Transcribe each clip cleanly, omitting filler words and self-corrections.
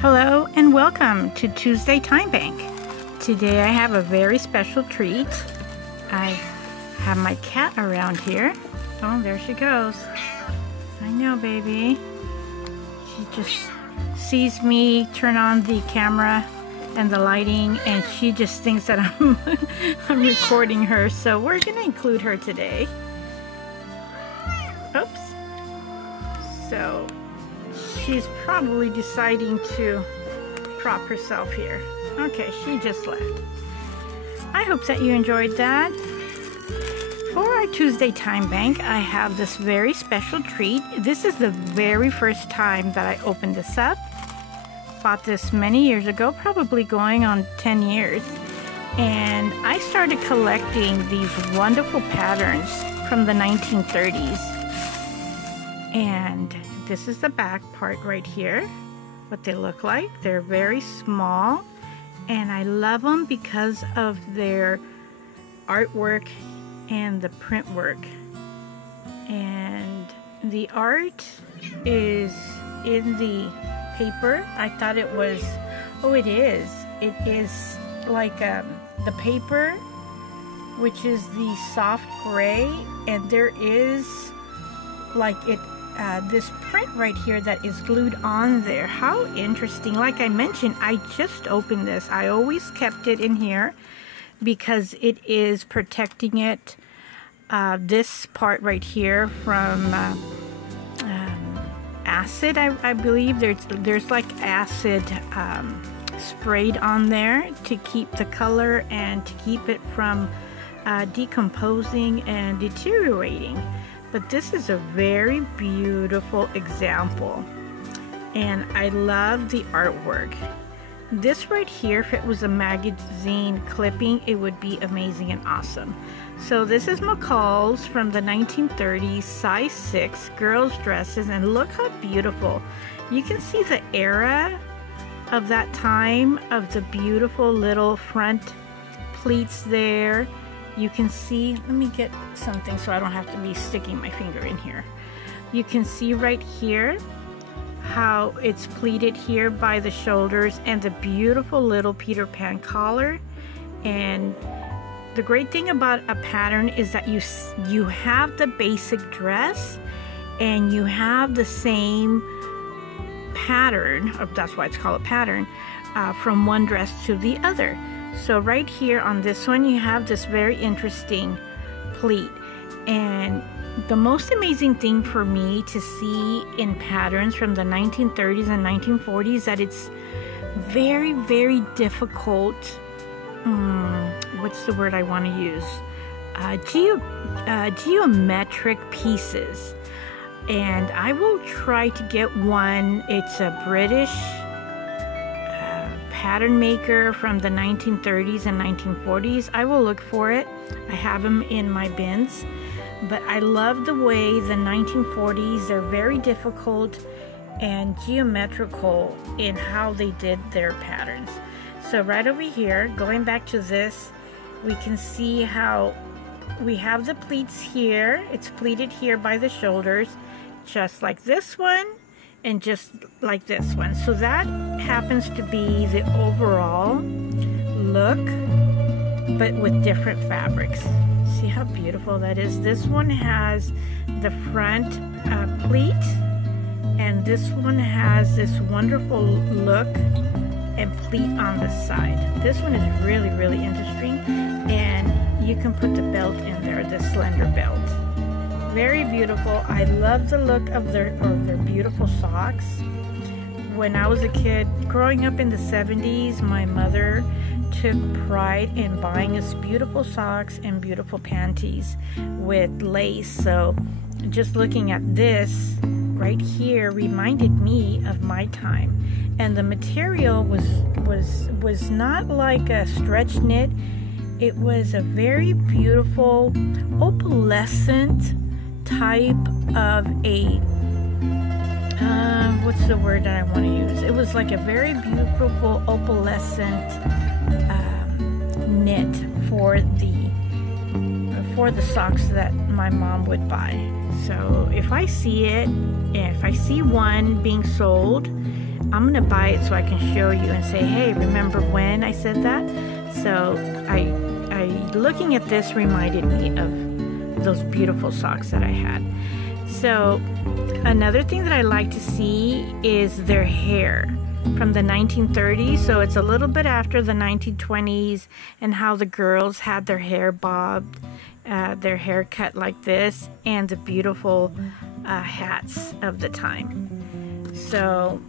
Hello and welcome to Tuesday Time Bank. Today I have a very special treat. I have my cat around here. Oh, there she goes. I know, baby. She just sees me turn on the camera and the lighting, and she just thinks that I'm recording her, so we're gonna include her today. Oops. So she's probably deciding to prop herself here. Okay, she just left. I hope that you enjoyed that. For our Tuesday Time Bank, I have this very special treat. This is the very first time that I opened this up. Bought this many years ago, probably going on 10 years. And I started collecting these wonderful patterns from the 1930s. And this is the back part right here, what they look like. They're very small, and I love them because of their artwork and the print work. And the art is in the paper. I thought it was, oh, it is. It is like the paper, which is the soft gray, and there is like this print right here that is glued on there. How interesting. Like I mentioned, I just opened this. I always kept it in here because it is protecting it, this part right here, from acid. I believe there's like acid sprayed on there to keep the color and to keep it from decomposing and deteriorating. But this is a very beautiful example, and I love the artwork. This right here, if it was a magazine clipping, it would be amazing and awesome. So this is McCalls from the 1930s, size 6, girls' dresses, and look how beautiful. You can see the era of that time, of the beautiful little front pleats there. You can see, let me get something so I don't have to be sticking my finger in here. You can see right here how it's pleated here by the shoulders, and the beautiful little Peter Pan collar. And the great thing about a pattern is that you have the basic dress and you have the same pattern, that's why it's called a pattern, from one dress to the other. So right here on this one, you have this very interesting pleat. And the most amazing thing for me to see in patterns from the 1930s and 1940s, that it's very, very difficult, what's the word I want to use? Geometric pieces. And I will try to get one. It's a British pattern maker from the 1930s and 1940s. I will look for it. I have them in my bins. But I love the way the 1940s, they're very difficult and geometrical in how they did their patterns. So right over here, going back to this, we can see how we have the pleats here. It's pleated here by the shoulders, just like this one and just like this one. So that happens to be the overall look, but with different fabrics. See how beautiful that is? This one has the front pleat, and this one has this wonderful look and pleat on the side. This one is really, really interesting, and you can put the belt in there, the slender belt. Very beautiful. I love the look of their beautiful socks. When I was a kid, growing up in the 70s, my mother took pride in buying us beautiful socks and beautiful panties with lace. So just looking at this right here reminded me of my time. And the material was not like a stretch knit. It was a very beautiful opalescent type of a what's the word that I want to use? It was like a very beautiful opalescent knit for the socks that my mom would buy. So if I see it, if I see one being sold, I'm gonna buy it so I can show you and say, hey, remember when I said that? So looking at this reminded me of those beautiful socks that I had. So another thing that I like to see is their hair from the 1930s. So it's a little bit after the 1920s, and how the girls had their hair bobbed, their hair cut like this, and the beautiful hats of the time. So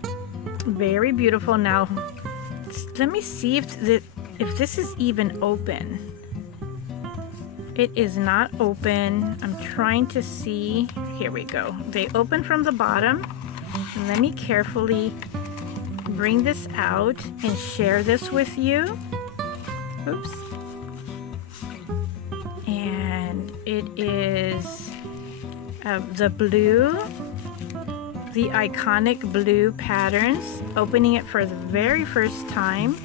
very beautiful. Now let me see if this is even open. It is not open. I'm trying to see. Here we go. They open from the bottom. And let me carefully bring this out and share this with you. Oops. And it is the blue, the iconic blue patterns, opening it for the very first time.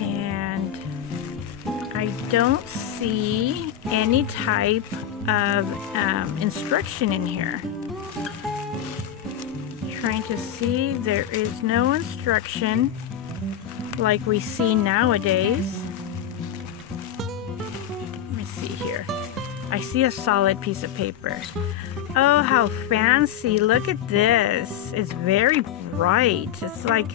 And I don't see any type of instruction in here. Trying to see, there is no instruction like we see nowadays. Let me see here. I see a solid piece of paper. Oh, how fancy. Look at this. It's very bright. It's like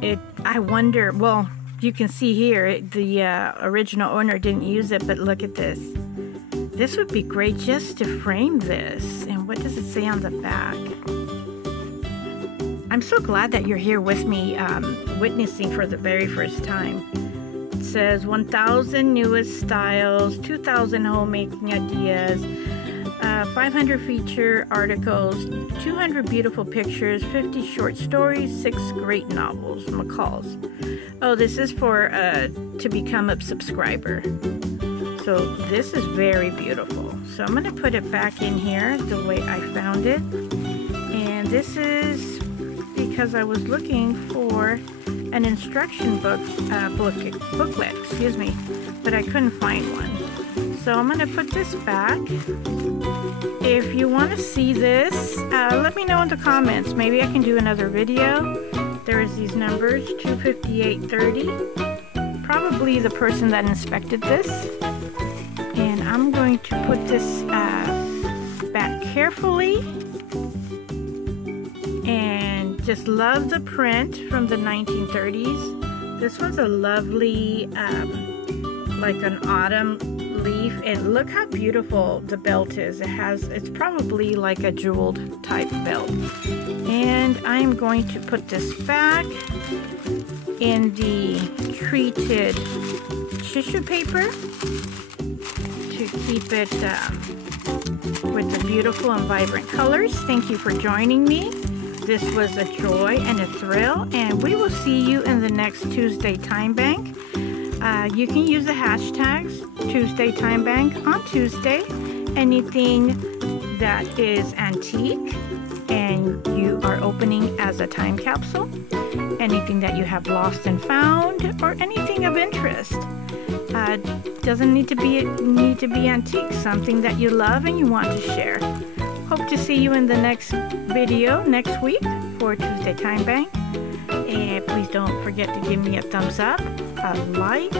it, I wonder, well, you can see here the original owner didn't use it, but look at this. This would be great just to frame this. And what does it say on the back? I'm so glad that you're here with me, witnessing for the very first time. It says 1,000 newest styles, 2,000 homemaking ideas, 500 feature articles, 200 beautiful pictures, 50 short stories, 6 great novels, McCalls. Oh, this is for to become a subscriber. So this is very beautiful. So I'm going to put it back in here the way I found it. And this is because I was looking for an instruction booklet, excuse me, but I couldn't find one. So I'm going to put this back. If you want to see this, let me know in the comments. Maybe I can do another video. There's these numbers, 25830. Probably the person that inspected this. And I'm going to put this back carefully. And just love the print from the 1930s. This one's a lovely, like an autumn leaf, and look how beautiful the belt is. It's probably like a jeweled type belt. And I'm going to put this back in the treated tissue paper to keep it with the beautiful and vibrant colors. Thank you for joining me. This was a joy and a thrill, and we will see you in the next Tuesday Time Bank. You can use the hashtags Tuesday Time Bank on Tuesday. Anything that is antique and you are opening as a time capsule, anything that you have lost and found, or anything of interest. Doesn't need to be antique, something that you love and you want to share. Hope to see you in the next video next week for Tuesday Time Bank. And please don't forget to give me a thumbs up, a like,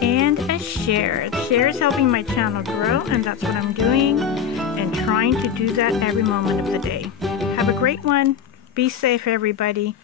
and a share. Share is helping my channel grow, and that's what I'm doing, and trying to do that every moment of the day. Have a great one. Be safe, everybody.